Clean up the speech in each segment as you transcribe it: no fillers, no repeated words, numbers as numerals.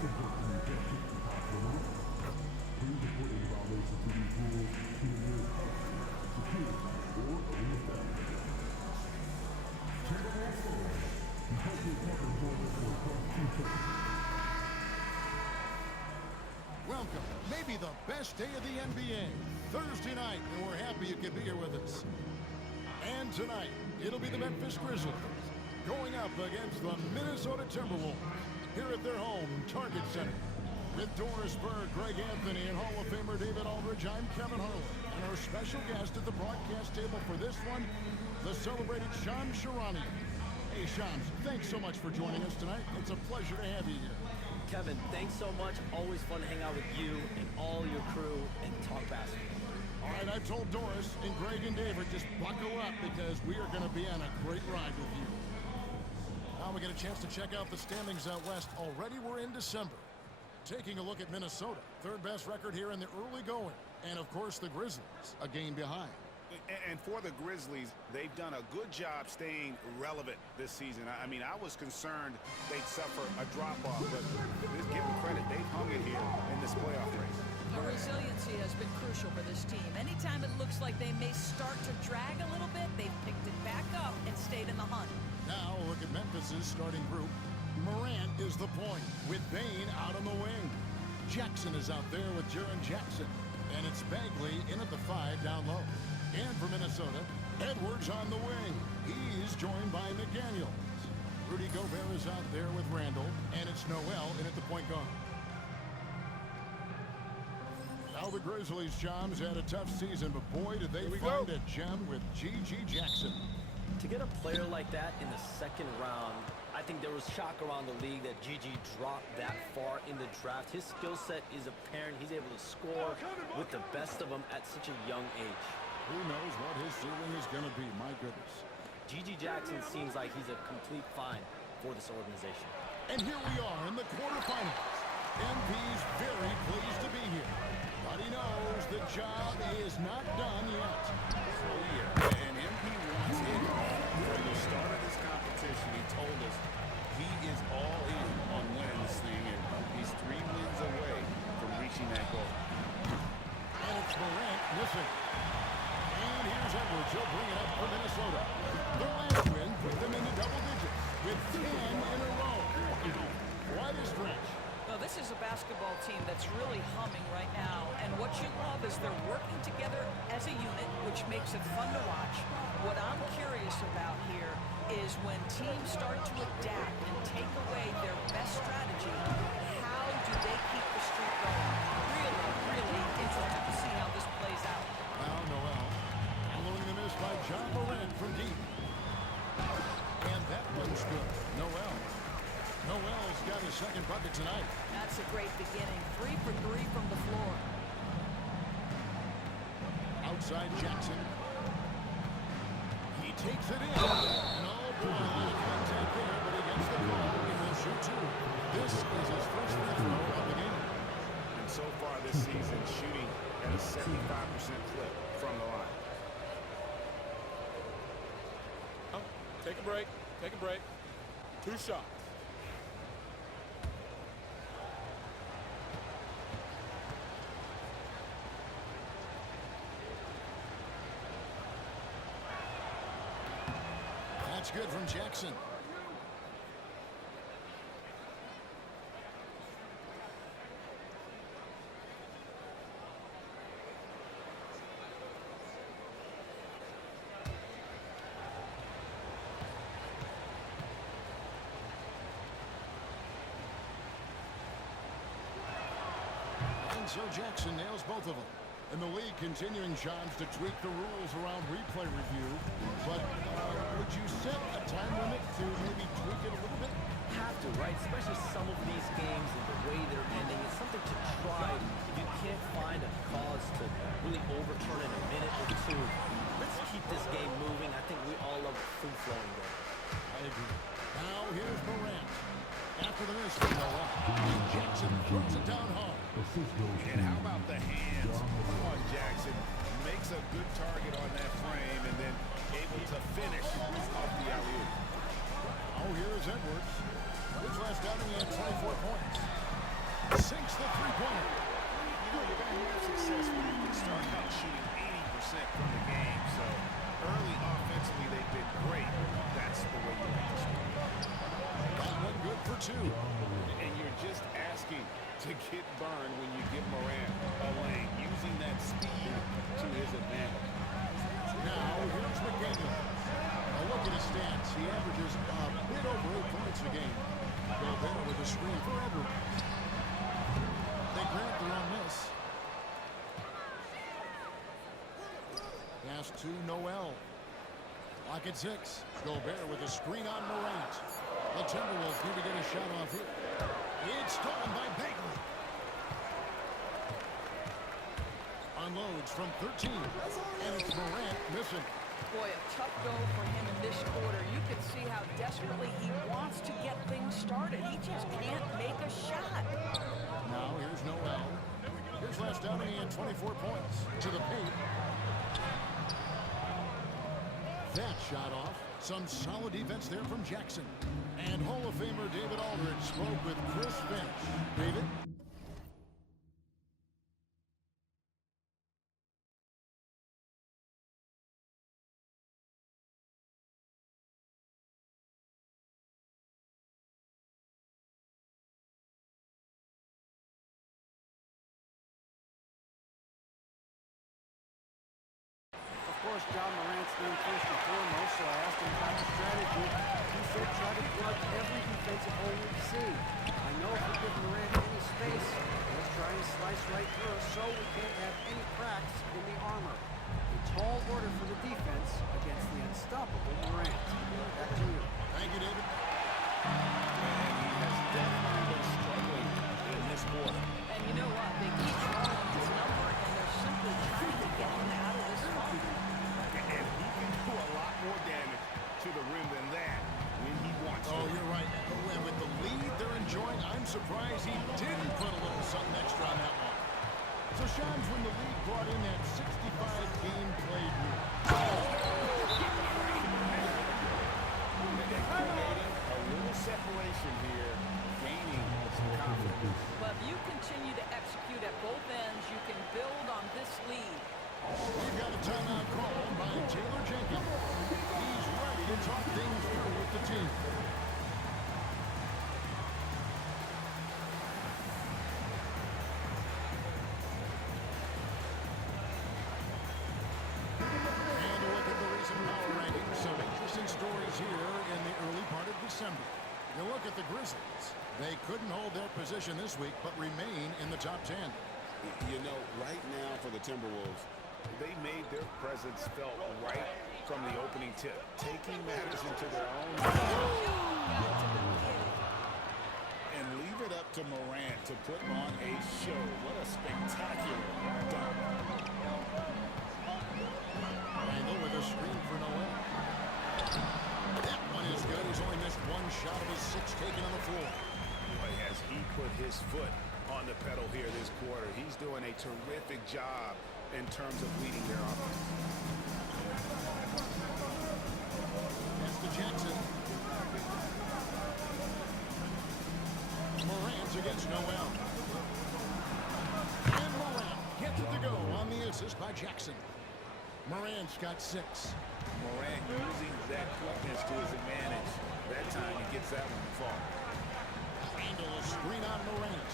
Welcome, maybe the best day of the NBA, Thursday night, and we're happy you could be here with us. And tonight, it'll be the Memphis Grizzlies going up against the Minnesota Timberwolves here at their home, Target Center. With Doris Burke, Greg Anthony, and Hall of Famer David Aldridge, I'm Kevin Harlan. And our special guest at the broadcast table for this one, the celebrated Shams Charania. Hey, Shams, thanks so much for joining us tonight. It's a pleasure to have you here. Kevin, thanks so much. Always fun to hang out with you and all your crew and talk basketball. All right, I've told Doris and Greg and David, just buckle up because we are going to be on a great ride with you. Now we get a chance to check out the standings out west. Already we're in December. Taking a look at Minnesota, third best record here in the early going. And of course the Grizzlies, a game behind. And for the Grizzlies, they've done a good job staying relevant this season. I mean, I was concerned they'd suffer a drop-off, but give them credit, they've hung it here in this playoff race. The resiliency has been crucial for this team. Anytime it looks like they may start to drag a little bit, they've picked it back up and stayed in the hunt. Now look at Memphis's starting group. Morant is the point, with Bane out on the wing. Jackson is out there with Jaren Jackson. And it's Bagley in at the 5 down low. And for Minnesota, Edwards on the wing. He's joined by McDaniels. Rudy Gobert is out there with Randall. And it's Noel in at the point guard. Now the Grizzlies, Shams, had a tough season, but boy, did they find a gem with G.G. Jackson. To get a player like that in the second round, I think there was shock around the league that G.G. dropped that far in the draft. His skill set is apparent. He's able to score with the best of them at such a young age. Who knows what his ceiling is going to be, my goodness. G.G. Jackson seems like he's a complete find for this organization. And here we are in the quarterfinals. MP's very pleased to be here. But he knows the job is not done yet. Oh, yeah. And MP wants it all. From the start of this competition, he told us he is all in on winning this thing, and he's 3 wins away from reaching that goal. And it's Morant missing. And here's Edwards. He'll bring it up for Minnesota. Their last win put them into double digits with 10 in a row. Quite a stretch. Well, this is a basketball team that's really humming right now. And what you love is they're working together as a unit, which makes it fun to watch. What I'm curious about here is when teams start to adapt and take away their best strategy, how do they keep the streak going? Really, really interested to see how this plays out. Now Noel following the miss by John Morant from deep. And that one's good. Noel's got his second bucket tonight. That's a great beginning. 3 for 3 from the floor. Outside Jackson. He takes it in. And oh boy, a lot of contact there, but he gets the ball. He will shoot 2. This is his first free throw of the game. And so far this season, shooting at a 75% clip from the line. Take a break. Take a break. 2 shots. That's good from Jackson. And so Jackson nails both of them. And the league continuing, Shams, to tweak the rules around replay review. But would you set a time limit to maybe tweak it a little bit? Have to, right? Especially some of these games and the way they're ending. It's something to try. If you can't find a cause to really overturn in a minute or 2, let's keep this game moving. I think we all love a free-flowing game. I agree. Now here's Morant. After the miss from Noel, Jackson throws it down hard. And how about the hands on Jackson? Makes a good target on that frame and then able to finish off the alley-oop. Oh, here's Edwards. His last outing, he had 24 points. three-pointer. You know, you're going to have success when you start out shooting 80% from the game. So early offensively, they've been great. That's the way you like to score. That one good for two. And you're just asking to get burned when you get Morant a lane, using that speed to his advantage. Now, here's McDaniel. A look at his stats. He averages a bit over 8 points a game. Gobert with a screen for Edwards. They grab their own miss. Pass to Noel. Lock at 6. Gobert with a screen on Morant. The Timberwolves need to get a shot off here. It's stolen by Bagley. Unloads from 13. And it's Morant missing. Boy, a tough go for him in this quarter. You can see how desperately he wants to get things started. He just can't make a shot. Now here's Noel. Here's last down, and he had 24 points. To the paint. That shot off. Some solid defense there from Jackson. And Hall of Famer David Aldridge spoke with Chris Finch. David? Of course, John Morant's name first and foremost, so I asked him about the strategy. He said try to plug every defensive hole we see. I know if we give Morant any space, let's try and slice right through us so we can't have any cracks in the armor. A tall order for the defense against the unstoppable Morant. Back to you. Thank you, David. And he has definitely been struggling in this quarter. And you know what? They keep calling his number, and they're simply trying to get him out of this funk. And he can do a lot more damage to the rim than that when he wants to. Oh, you're right. And with the lead they're enjoying, I'm surprised he didn't put a little something extra on that one. So Shams, when the league brought in that 65-game played rule. Creating a little separation here, gaining some confidence. But if you continue to execute at both ends, you can build on this lead. We've got a timeout call by Taylor Jenkins. He's ready to talk things through with the team. And a look at the recent power rankings. Some interesting stories here in the early part of December. You look at the Grizzlies. They couldn't hold their position this week, but remain in the top 10. You know, right now for the Timberwolves, they made their presence felt right from the opening tip, taking matters into their own hands. And leave it up to Morant to put on a show. What a spectacular dunk. Randall with a screen for Noel. That one is good. He's only missed one shot of his 6 taken on the floor. Boy, has he put his foot on the pedal here this quarter. He's doing a terrific job in terms of leading their offense. That's to Jackson. Morant against Noel. And Morant gets it to go on the assist by Jackson. Morant's got 6. Morant using that quickness to his advantage. That time he gets that one to fall. Randall a screen on Morant.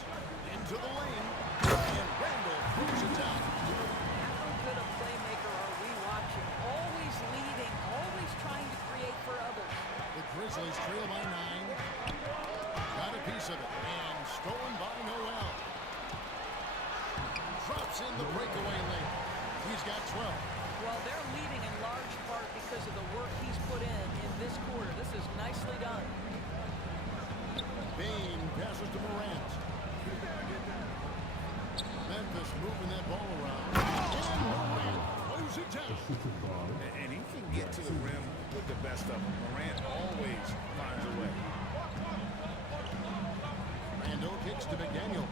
Into the lane. And Randall throws it down. How good a playmaker are we watching? Always leading, always trying to create for others. The Grizzlies trail by 9. Got a piece of it. And stolen by Noel. Drops in the breakaway lane. He's got 12. Well, they're leading in large part because of the work he's put in this quarter. This is nicely done. Bain passes to Morant. Memphis moving that ball around. And Morant throws it down. And he can get to the rim with the best of them. Morant always finds a way. Randall kicks to McDaniel.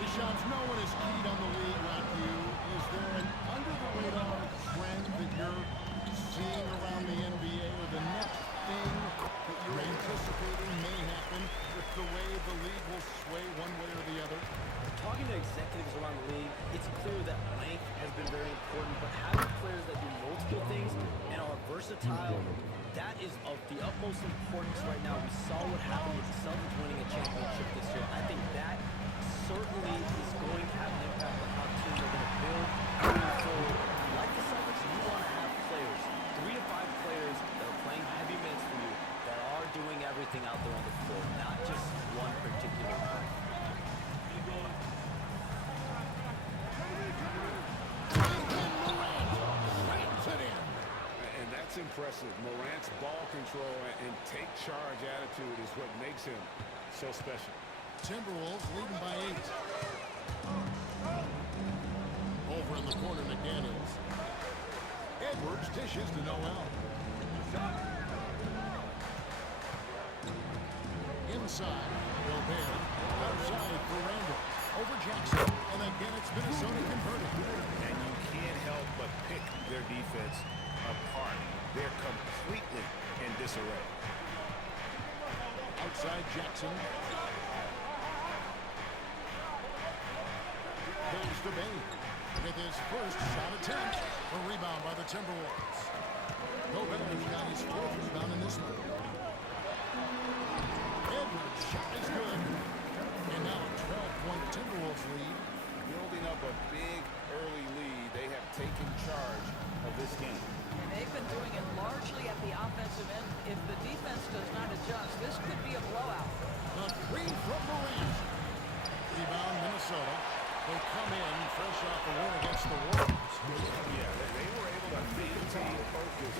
His shots, no one is keyed on the league like you. Is there an under-the-radar trend that you're seeing around the NBA, or the next thing that you're anticipating may happen with the way the league will sway one way or the other? Talk talking to executives around the league, it's clear that length has been very important, but having players that do multiple things and are versatile, that is of the utmost importance right now. We saw what happened with the Celtics winning a championship this year. I think that certainly is going to have an impact on how teams are going to build moving forward. Like the Celtics, you want to have players, 3 to 5 players that are playing heavy minutes for you, that are doing everything out there on the floor, not just one particular play. And that's impressive. Morant's ball control and take charge attitude is what makes him so special. Timberwolves leading by 8. Over in the corner, McDaniels. Edwards dishes to Noel. Inside, Gobert. Outside for Randall. Over Jackson. And again, it's Minnesota converted. And you can't help but pick their defense apart. They're completely in disarray. Outside Jackson. Pulls to Bane with his first shot attempt. A rebound by the Timberwolves. Gobert's got his 4th rebound in this one. Edwards' shot is good. And now a 12-point Timberwolves lead. Building up a big early lead, they have taken charge of this game. And they've been doing it largely at the offensive end. If the defense does not adjust, this could be a blowout. The 3 from Morant. Rebound Minnesota. They come in fresh off the win against the Warriors. Yeah, they were able to maintain focus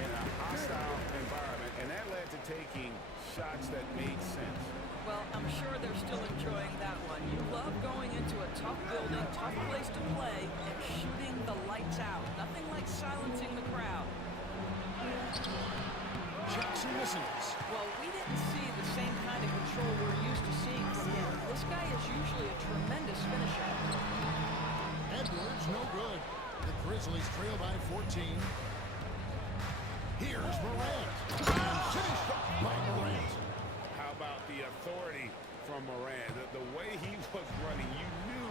in a hostile environment, and that led to taking shots that made sense. Well, I'm sure they're still enjoying that one. You love going into a tough building, tough place to play, and shooting the lights out. Nothing like silencing the crowd. Jackson misses. Well, we didn't see the same kind of control we're used to seeing from him. This guy is usually a tremendous finisher. Edwards, no good. The Grizzlies trail by 14. Here's Morant. And city struck by Morant. How about the authority from Morant? The way he was running, you knew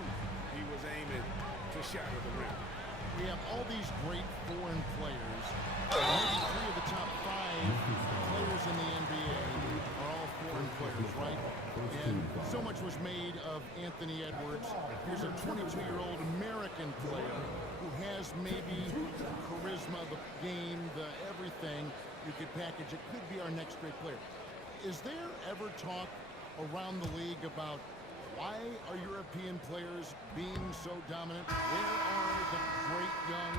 he was aiming to shatter the rim. We have all these great foreign players. Maybe 3 of the top 5 players in the NBA are all foreign players, right? And so much was made of Anthony Edwards. Here's a 22-year-old American player who has maybe the charisma, the game, the everything you could package. It could be our next great player. Is there ever talk around the league about why are European players being so dominant? Where are the great young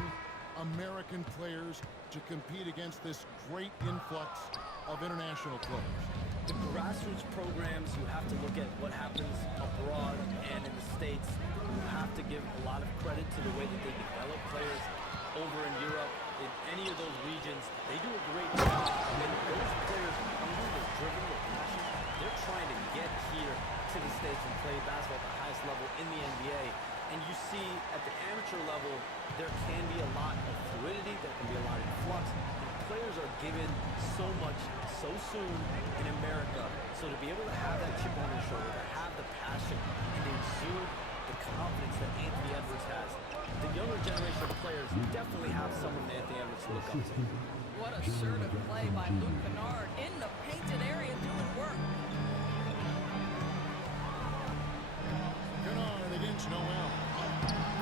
American players to compete against this great influx of international players? The grassroots programs, you have to look at what happens abroad and in the States. You have to give a lot of credit to the way that they develop players over in Europe. In any of those regions, they do a great job. And those players are hungry, they're driven, they're passionate. They're trying to get here to the States and play basketball at the highest level in the NBA. And you see at the amateur level, there can be a lot of fluidity, there can be a lot of flux. And players are given so much so soon in America. So to be able to have that chip on their shoulder, to have the passion, and to exude the confidence that Anthony Edwards has, the younger generation of players definitely have someone that Anthony Edwards to look up to. What assertive play by Luke Kennard in the painted area doing work. Kennard against Noel.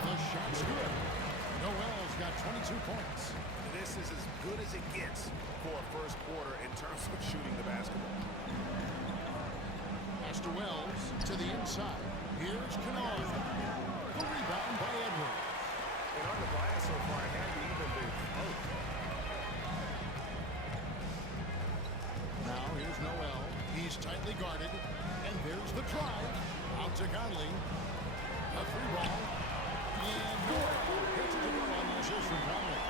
The shot's good. Noel's got 22 points. This is as good as it gets for a first quarter in terms of shooting the basketball. Pass to Wells to the inside. Here's Kennard. The rebound by Edwards. And on the glass so far, it hadn't even been close. Now here's Noel. He's tightly guarded. And there's the drive. Out to Conley. A 3-ball. And Noel gets it to go on the assist from Conley.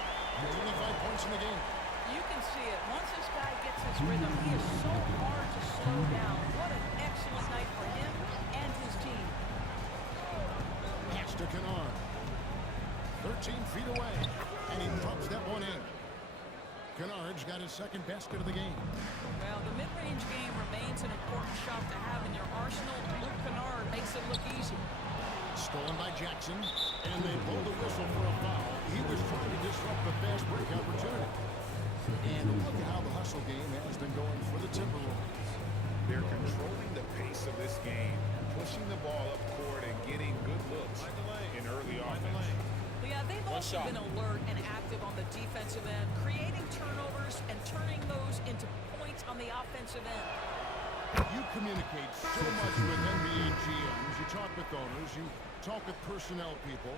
25 points in the game. You can see it. Once this guy gets his rhythm, he is so hard to slow down. What an excellent night for him and his team. Pass to Kennard. 13 feet away. And he drops that one in. Kennard's got his second basket of the game. Well, the mid-range game remains an important shot to have in your arsenal. Luke Kennard makes it look easy. Stolen by Jackson, and they blow the whistle for a foul. He was trying to disrupt the fast break opportunity. And look at how the hustle game has been going for the Timberwolves. They're controlling the pace of this game, pushing the ball up court and getting good looks in early offense. Yeah, they've also been alert and active on the defensive end, creating turnovers and turning those into points on the offensive end. You communicate so much with NBA GMs. You talk with owners. You talk with personnel people.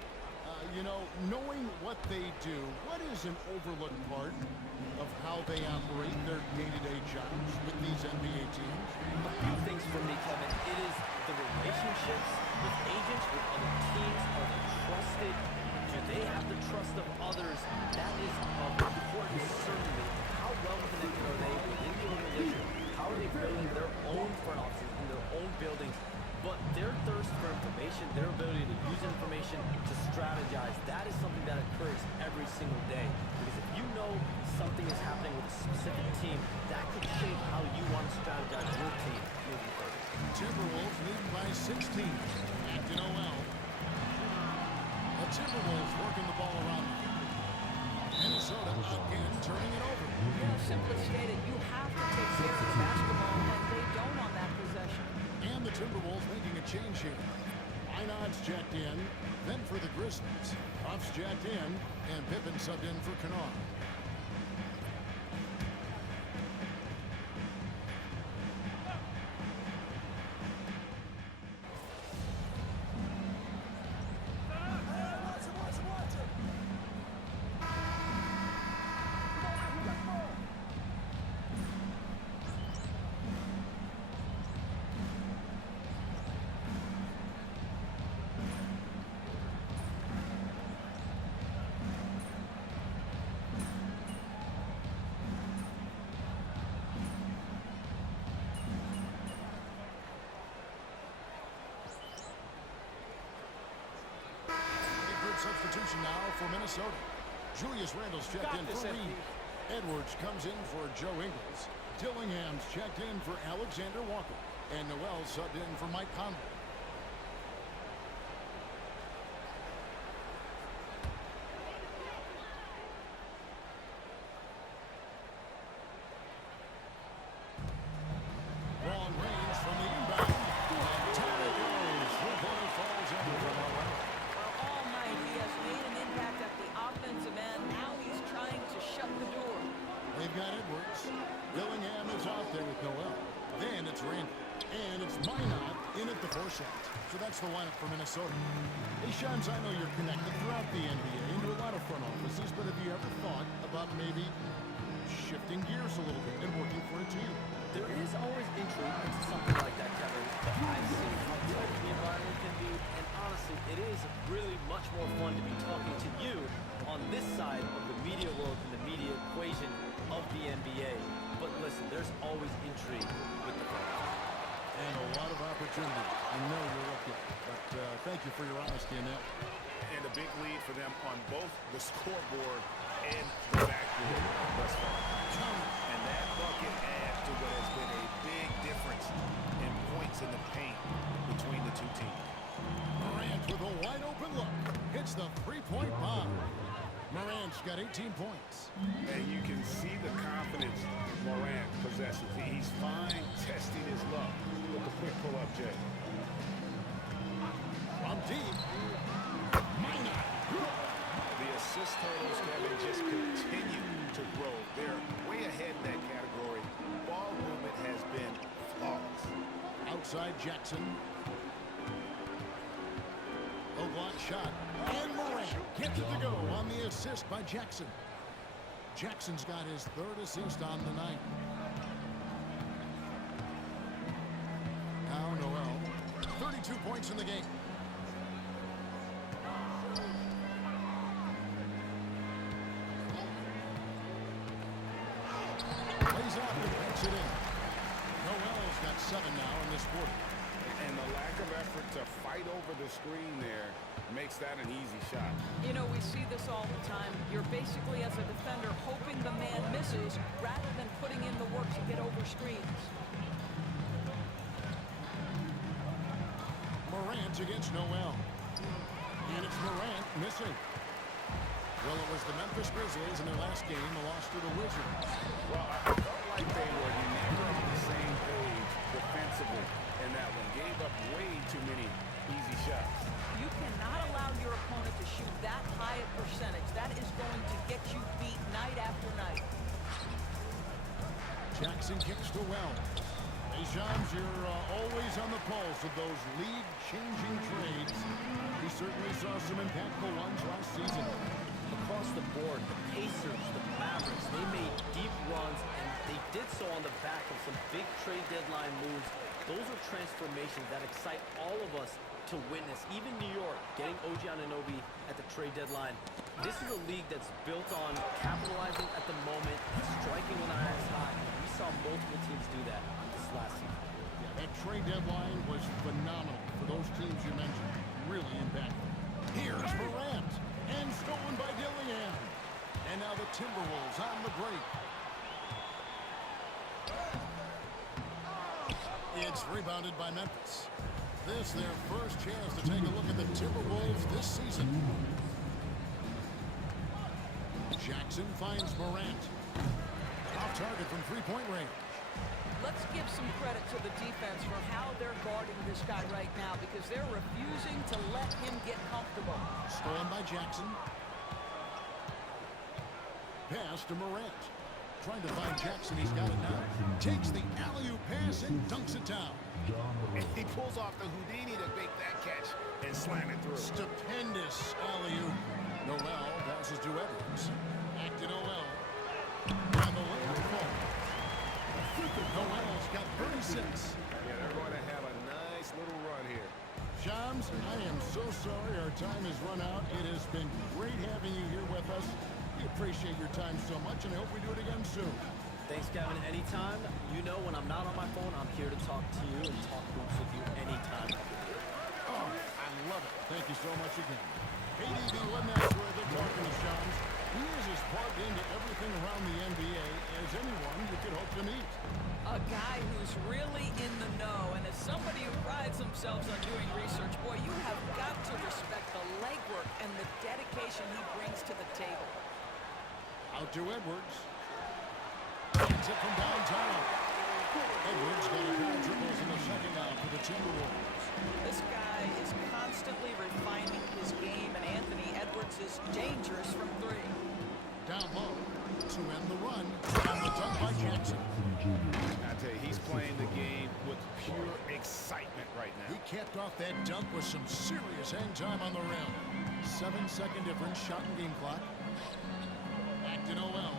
You know, knowing what they do, what is an overlooked part of how they operate their day-to-day jobs with these NBA teams? A few things for me, Kevin. It is the relationships with agents, with other teams. Are they trusted? Do they have the trust of others? That is of importance, certainly. How well connected are they within the organization? How are they building their own front offices in their own buildings? But their thirst for information, their ability to use information to strategize, that is something that occurs every single day. Because if you know something is happening with a specific team, that could shape how you want to strategize your team moving forward. Timberwolves leading by 16. Back to Noel. The Timberwolves working the ball around them. Minnesota again turning it over. You know, simply stated, you have to take care of the basketball, and they don't on that possession. And the Timberwolves making a change here. Einard's jacked in, then for the Grizzlies. Puff's jacked in, and Pippen subbed in for Kennard. Substitution now for Minnesota. Julius Randle's checked in for Reed. Edwards comes in for Joe Ingles. Dillingham's checked in for Alexander Walker. And Noel subbed in for Mike Conley. Long range from the inbound. And down it goes. The ball falls in for Noel. All night he has made an impact at the offensive end. Now he's trying to shut the door. They've got Edwards. Dillingham is out there with Noel. Then it's Randle. And it's Minot in at the foreshot. So that's the lineup for Minnesota. Hey, Shams, I know you're connected throughout the NBA into a lot of front offices, but have you ever thought about maybe shifting gears a little bit and working for a team? There is always intrigue into something like that, Kevin. But I've seen how tough the environment can be, and honestly, it is really much more fun to be talking to you on this side of the media world and the media equation of the NBA. But listen, there's always intrigue with the front office. And a lot of opportunity. You know you're up there. But thank you for your honesty in that. And a big lead for them on both the scoreboard and the backboard thus far. And that bucket adds to what has been a big difference in points in the paint between the two teams. Morant with a wide open look. Hits the three-point bomb. Morant's got 18 points. And you can see the confidence Morant possesses. He's fine testing his luck. With the quick pull-up, Jay. From deep. Minot. The assist totals, Kevin, just continue to grow. They're way ahead in that category. Ball movement has been flawless. Outside Jackson. Low block shot. And Morant gets it to go on the assist by Jackson. Jackson's got his third assist on the night. Now Noel. 32 points in the game. Plays out and banks it in. Noel's got 7 now in this quarter. And the lack of effort to fight over the screen there makes that an easy shot. You know, we see this all the time. You're basically, as a defender, hoping the man misses rather than putting in the work to get over screens. Morant against Noel. And it's Morant missing. Well, it was the Memphis Grizzlies in their last game, a loss to the Wizards. Well, I felt like they were never on the same page defensively in that one. Gave up way too many easy shots. You cannot allow your opponent to shoot that high a percentage. That is going to get you beat night after night. Jackson kicks to Wells. Hey, Shams, you're always on the pulse of those league-changing trades. We certainly saw some impactful ones last season. Across the board, the Pacers, the Mavericks, they made deep runs, and they did so on the back of some big trade deadline moves. Those are transformations that excite all of us to witness. Even New York getting OG Anunoby at the trade deadline. This is a league that's built on capitalizing at the moment, striking when the iron is hot. We saw multiple teams do that this last season. Yeah, that trade deadline was phenomenal for those teams you mentioned. Really impactful. Here's Morant, and stolen by Dillingham. And now the Timberwolves on the break. It's rebounded by Memphis. This their first chance to take a look at the Timberwolves this season. Jackson finds Morant. Off target from three-point range. Let's give some credit to the defense for how they're guarding this guy right now because they're refusing to let him get comfortable. Stolen by Jackson. Pass to Morant. Trying to find Jackson. He's got it now. Takes the alley-oop pass and dunks it down. He pulls off the Houdini to make that catch and slam it through. Stupendous alley-oop. Noel passes to Edwards. Back to Noel. And the layup falls. Noel's got 36. Yeah, they're going to have a nice little run here. Shams, I am so sorry our time has run out. It has been great having you here with us. We appreciate your time so much, and I hope we do it again soon. Thanks, Kevin. Anytime. You know when I'm not on my phone, I'm here to talk to you and talk hoops with you anytime. Oh, I love it. Thank you so much again. KDB wasn't that terrific talking to Shams. He is as plugged into everything around the NBA as anyone you could hope to meet. A guy who's really in the know, and as somebody who prides themselves on doing research, boy, you have got to respect the legwork and the dedication he brings to the table. Out to Edwards. Gets it from downtown. Edwards got a pair of dribbles in the second half for the Timberwolves. This guy is constantly refining his game, and Anthony Edwards is dangerous from three. Down low to end the run. And the dunk by Jackson. I tell you, he's playing the game with pure excitement right now. He capped off that dunk with some serious hang time on the rim. 7-second difference, shot and game clock. Back to Noel.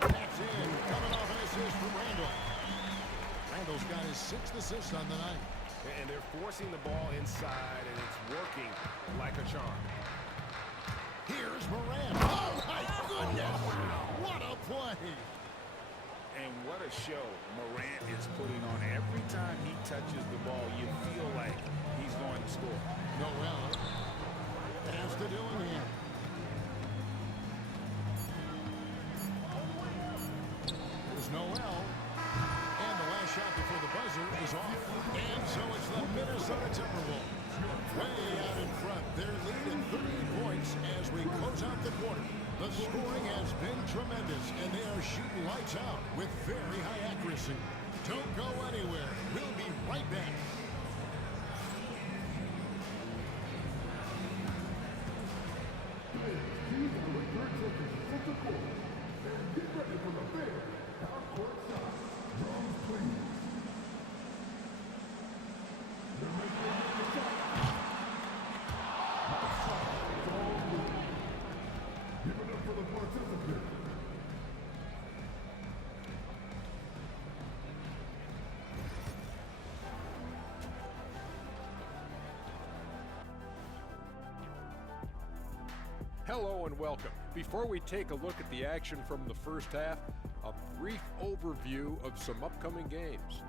That's in. Coming off an assist from Randall. Randall's got his 6th assist on the night. And they're forcing the ball inside, and it's working like a charm. Here's Morant. Oh, my goodness. What a play. And what a show Morant is putting on. Every time he touches the ball, you feel like he's going to score. Noel. Pass to Dillingham. There's Noel. And the last shot before the buzzer is off. And so it's the Minnesota Timberwolves. Way out in front. They're leading 38 points as we close out the quarter. The scoring has been tremendous, and they are shooting lights out with very high accuracy. Don't go anywhere. We'll be right back. Hello and welcome. Before we take a look at the action from the first half, a brief overview of some upcoming games.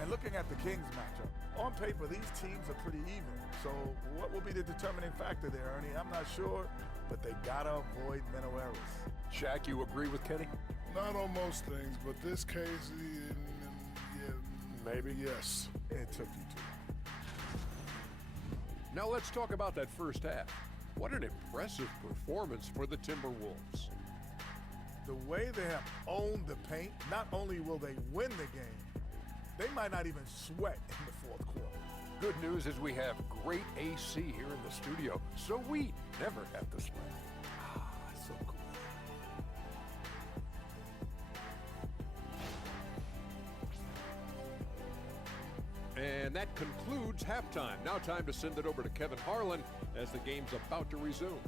And looking at the Kings matchup, on paper, these teams are pretty even. So what will be the determining factor there, Ernie? I'm not sure, but they gotta avoid mental errors. Shaq, you agree with Kenny? Not on most things, but this case, yeah, Maybe. yes. It took you too long. Now let's talk about that first half. What an impressive performance for the Timberwolves. The way they have owned the paint, not only will they win the game, they might not even sweat in the fourth quarter. Good news is we have great AC here in the studio, so we never have to sweat. So cool. And that concludes halftime. Now time to send it over to Kevin Harlan as the game's about to resume.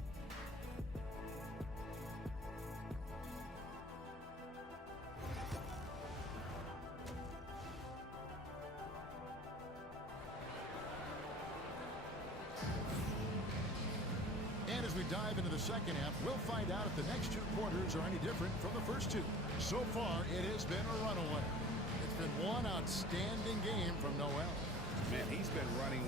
And as we dive into the second half, we'll find out if the next two quarters are any different from the first two. So far, it has been a runaway. It's been one outstanding game from Noel. Man, he's been running